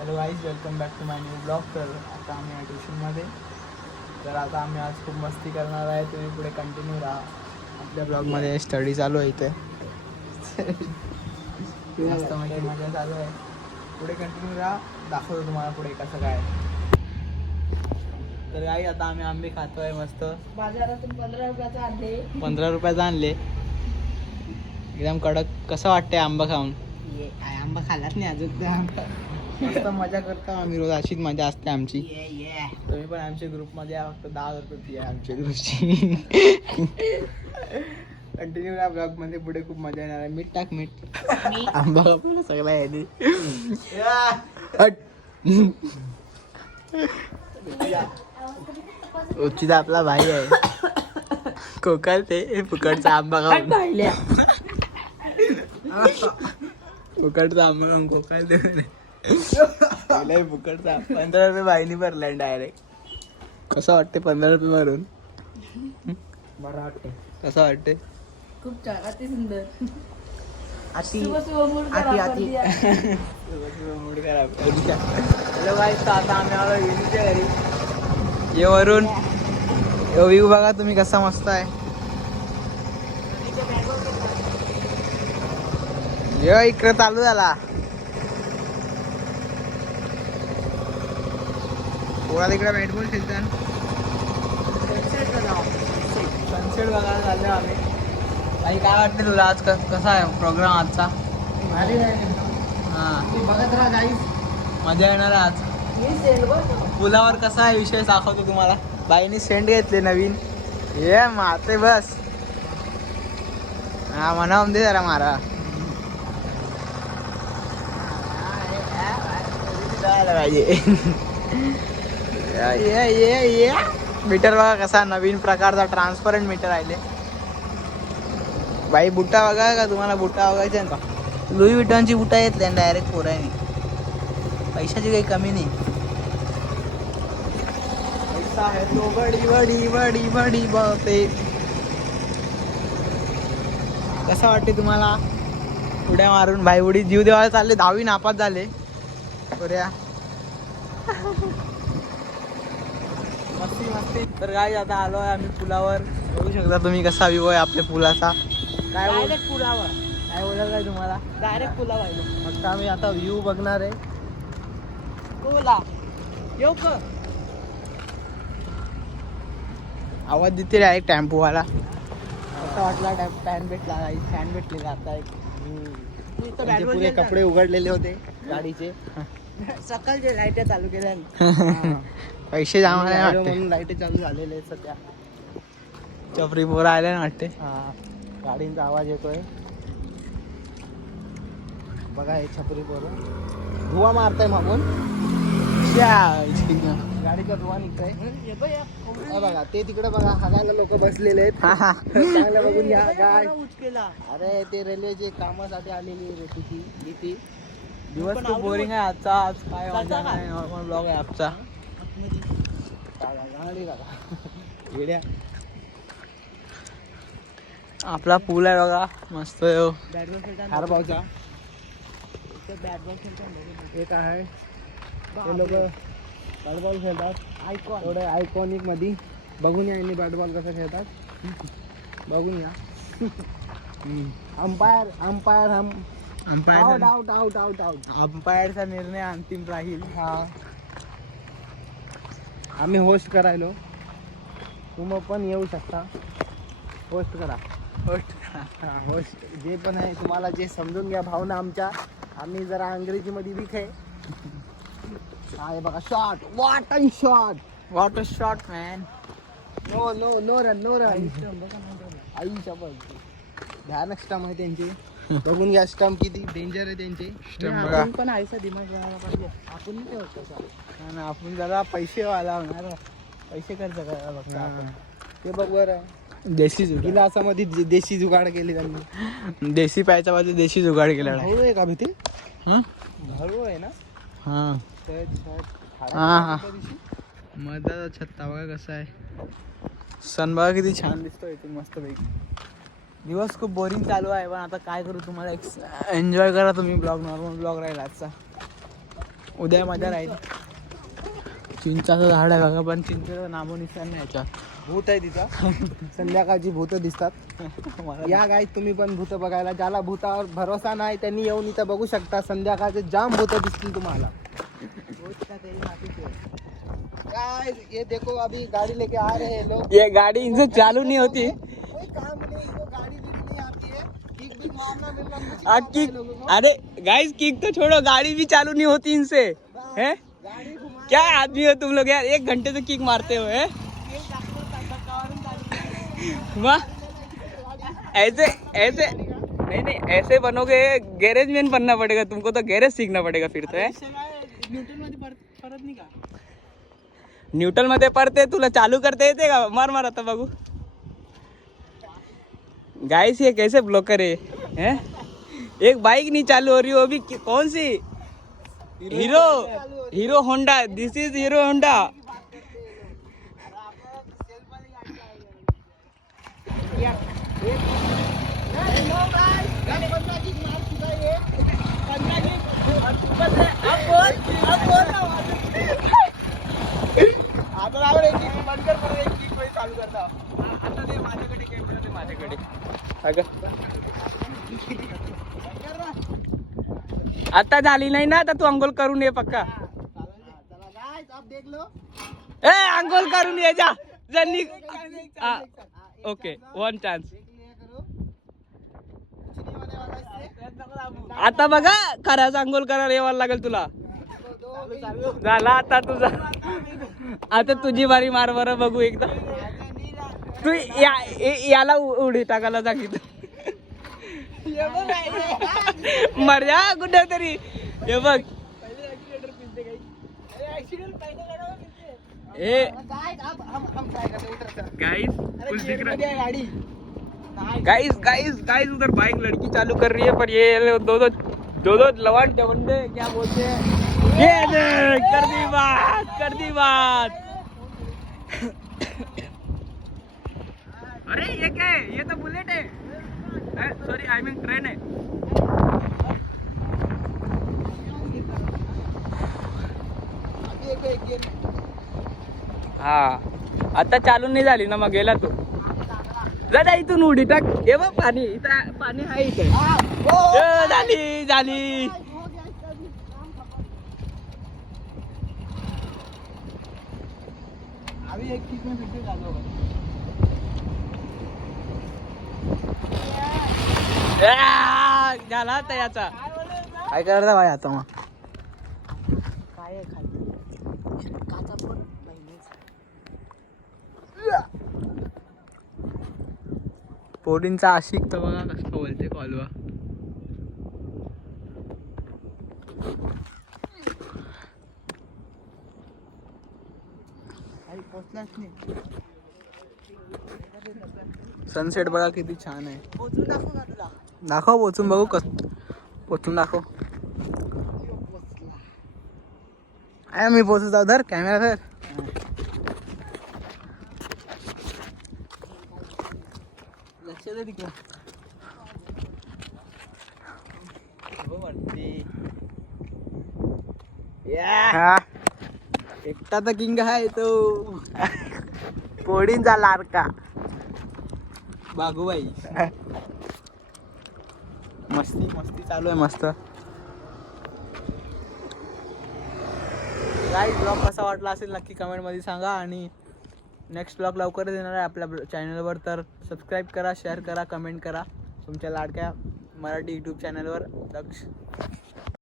Hello guys, welcome back to my new blog. तर आता आम्ही आहे ट्युशनमध्ये. तर आता आम्ही आज खूप मस्ती करणार आहे. तुम्ही पुढे कंटिन्यू राहा. आपल्या ब्लॉगमध्ये स्टडी चालू आहे इथे. मस्त मजा चालू आहे. पुढे कंटिन्यू राहा, दाखवतो तुम्हाला पुढे कसं काय. तर गाई आता आम्ही आंबे खातोय मस्त. बाजारातून 15 रुपयाचा आणले. 15 रुपयाचा आणले. एकदम कडक. कसं वाटतंय आंबा खाऊन? आंबा खाल्लाच नाही अजून. मस्त मजा करतो आम्ही रोज. अशीच मजा असते आमची. तुम्ही पण आमच्या ग्रुपमध्ये या. फक्त 10,000 रुपये फी आहे आमच्या ग्रुपची. कंटिन्यू या ब्लॉग मध्ये. पुढे खूप मजा येणार आहे. मीठ टाक, मीठ. आंबा आपल्याला सगळा आहे. उचित आपला भाई आहे. कोकण ते फुकटचा आंबा खाऊन. फुकटचा आंबा खाऊन कोकण ते फुकटचा. 15 रुपये बाईनी भरलाय डायरेक्ट. कसं वाटते 15 रुपये भरून? बरं वाटते. कसं वाटते? खूप छान, अति सुंदर. अति सुबह मूड खराब कर दिया. मूड खराब. हॅलो गाईस, तर आता आम्ही आलो विनूच्या घरी. ये वरून व्ह्यू बघा तुम्ही कसा मस्त आहे. ये इकडे चालू झाला. पोरा तिकडे बॅट बॉल खेळतात. सनसेट बघायला चाललो आम्ही. काही काय वाटते तुला आज? कसा आहे प्रोग्राम आजचा? हां, बघत राहा गाईस. मजा येणार आहे आज. पुलावर कसा आहे विषय दाखवतो तुम्हाला. बाईने सेंट घेतले नवीन. ये मारते बस. हा म्हणा दे जरा मारा. पाहिजे. ये मीटर बघा कसा नवीन प्रकारचा ट्रान्सपरंट मीटर आहे. बाई बुट्टा बघा का तुम्हाला? बुट्टा बघायचा का? लुई विटॉनची बुट्टा येतल्या डायरेक्ट पोरायने. पैशाची काही कमी नाही. पैसा है तो बडी बडी बडी बडी बाते. कसं वाटते तुम्हाला? उड्या मारून भाई उडी जीव देवाला चालले. 10वी नापास झाले पोऱ्या. मस्ती मस्ती. तर काय आता आलो आहे आम्ही पुलावर. बघू शकता तुम्ही कसा व्ह्यू आहे आपल्या पुलाचा. काय डायरेक्ट पुलावर. काय बोलायला आहे तुम्हाला? डायरेक्ट पुलावर आहे. फक्त आम्ही आता व्ह्यू बघणार आहे. बोला येऊ का? आवाज देते डायरेक्ट टेम्पोवाला. कसा वाटला? फॅन भेटला. फॅन भेटले आता एक. त्यांचे पुरे कपडे उघडलेले होते गाडीचे. सकाळचे लाईट चालू केल्या. पैसे जमा नाही वाटते. म्हणून लाईट चालू झालेले आहेत सध्या. चपरी पोरं आले ना वाटते. हा, गाडींचा आवाज येतोय बघा. हे छपरी पोरं धुवा मारताय मागून. गाडीचा धुवा निघतोय. बघा ते तिकडे बघा. हागायला लोक बसलेले आहेत. चांगलं बघून घ्या गाय. अरे ते रेल्वेचे कामासाठी आलेली ती. दिवस खूप बोरिंग आहे आजचा. आज काय मजा नाही. नॉर्मल ब्लॉग आहे आजचा. आपला पूल आहे बघा मस्त. हारभावचा एक आहे. ते लोक बॅटबॉल खेळतात. एवढं आयकॉनिक मध्ये. बघून या यांनी बॅटबॉल कसं खेळतात. बघून या. अंपायर अंपायरचा निर्णय अंतिम राहील. हा, आम्ही होस्ट करायलो. तुम्ही पण येऊ शकता. होस्ट करा. होस्ट जे पण आहे तुम्हाला जे समजून घ्या भावना आमच्या. आम्ही जरा इंग्रजीमध्ये वीक आहे. हा हे बघा shot. What a shot. What a shot man. No no no run. No run. आई शपथ. भयानक स्टंप आहे त्यांची. बघून घ्या स्टंप किती डेंजर आहे त्यांचे. आपण पण आयसा दिमाग लावायला पाहिजे. आपण नाही ठेवत तसं. आपण जरा पैसे वाला होणार. पैसे खर्च करायला बघतो आपण. ते बघ बरं. देशी जुगाड. गिलासामध्ये देशी जुगाड केली त्यांनी. देशी प्यायच्या बाजू देशी जुगाड केला. भाऊ आहे का भीती? भाऊ आहे ना. हा हा. मधाचा छत्ता बघा कसा आहे. सन बघा किती छान दिसतोय इथे मस्त पैकी. दिवस खूप बोरिंग चालू आहे पण आता काय करू. तुम्हाला एन्जॉय करा तुम्ही ब्लॉग. नॉर्मल ब्लॉग राहील आजचा. उद्या मजा राहील. चिंचाचं झाड आहे बघा, पण चिंचेचं नामो निशाण नाही याच्यात. भूत आहे तिथं. संध्याकाळची भूत दिसतात. या गाईत तुम्ही पण भूत बघायला. ज्याला भूतावर भरोसा नाही त्यांनी येऊन इथं बघू शकता. संध्याकाळचे जाम भूत दिसतील तुम्हाला. गाइस ये देखो अभी गाड़ी लेके आ रहे हैं लोग. ये गाड़ी इनसे चालू नहीं होती. कोई काम नहीं, इनको गाड़ी नहीं आती है. किक भी मारना मिलना कुछ किक, अरे गाइस किक तो छोड़ो, गाड़ी भी चालू नहीं होती इनसे. हैं? गाड़ी घुमा क्या आदमी हो तुम लोग यार, 1 घंटे से किक मारते हो. हैं? वाह, ऐसे ऐसे नहीं नहीं ऐसे बनोगे, गैरेज मैन बनना पड़ेगा तुमको. तो गैरेज सीखना पड़ेगा फिर तो. है न्यूट्रल मध्ये पडते, तुला चालू करता येते का? मार मार आता बघू. गाइस ये कैसे ब्लॉकर है? हैं? एक बाइक नहीं चालू हो रही, वो भी कौन सी? Hero Honda. This is Hero Honda. आता झाली नाही ना, आता तू अंघोळ करून ये पक्का. ए अंघोळ करून ये जा. जनी ओके, 1 चान्स. आता बघा, खराच अंघोळ करायला यावं लागेल तुला. झाला आता तुझा. आता तुझी बारी, मार बरं बघू एकदा. तू याला उडी टाकायला सांगितलं. मर्या कुठे तरी. हे बघ गाइस गाइस गाइस उधर बाइक लड़की चालू कर रही है, पर ये दो लवाट जवंडे क्या बोलते हैं. ये देख, कर दी बात. अरे ये क्या है? ये तो बुलेट है. सॉरी आई मीन ट्रेन है. हा आता चालू नाही झाली ना, मग गेला तू. दादा इथून उडी टाक. हे बघ पाणी, इथं पाणी आहे इथे. झाली झाली. अभी एक किक में फिर से चालू होगा. झाला आता याचा. काय करता भाई आता मग? काय खाली काचा पण पोडींचा आशिक तर बघा कसं बोलते कॉलवा. काही पोचलाच नाही. सनसेट बघा किती छान आहे. पोचून दाखव का तुला. दाखव पोचून बघू. पोचून दाखव. आहे मी पोचत जाऊ. धर कॅमेरा धर. लक्ष दे तिकडे. एकटा तर किंग आहे तो. पोडींचा लाडका बागूबाई. मस्ती मस्ती चालू आहे मस्त. गाईस ब्लॉग कसा वाटला असेल नक्की कमेंटमध्ये सांगा. आणि नेक्स्ट ब्लॉग लवकरच येणार आहे आपल्या चॅनलवर. तर सबस्क्राईब करा, शेअर करा, कमेंट करा तुमच्या लाडक्या मराठी यूट्यूब चॅनलवर. दक्ष.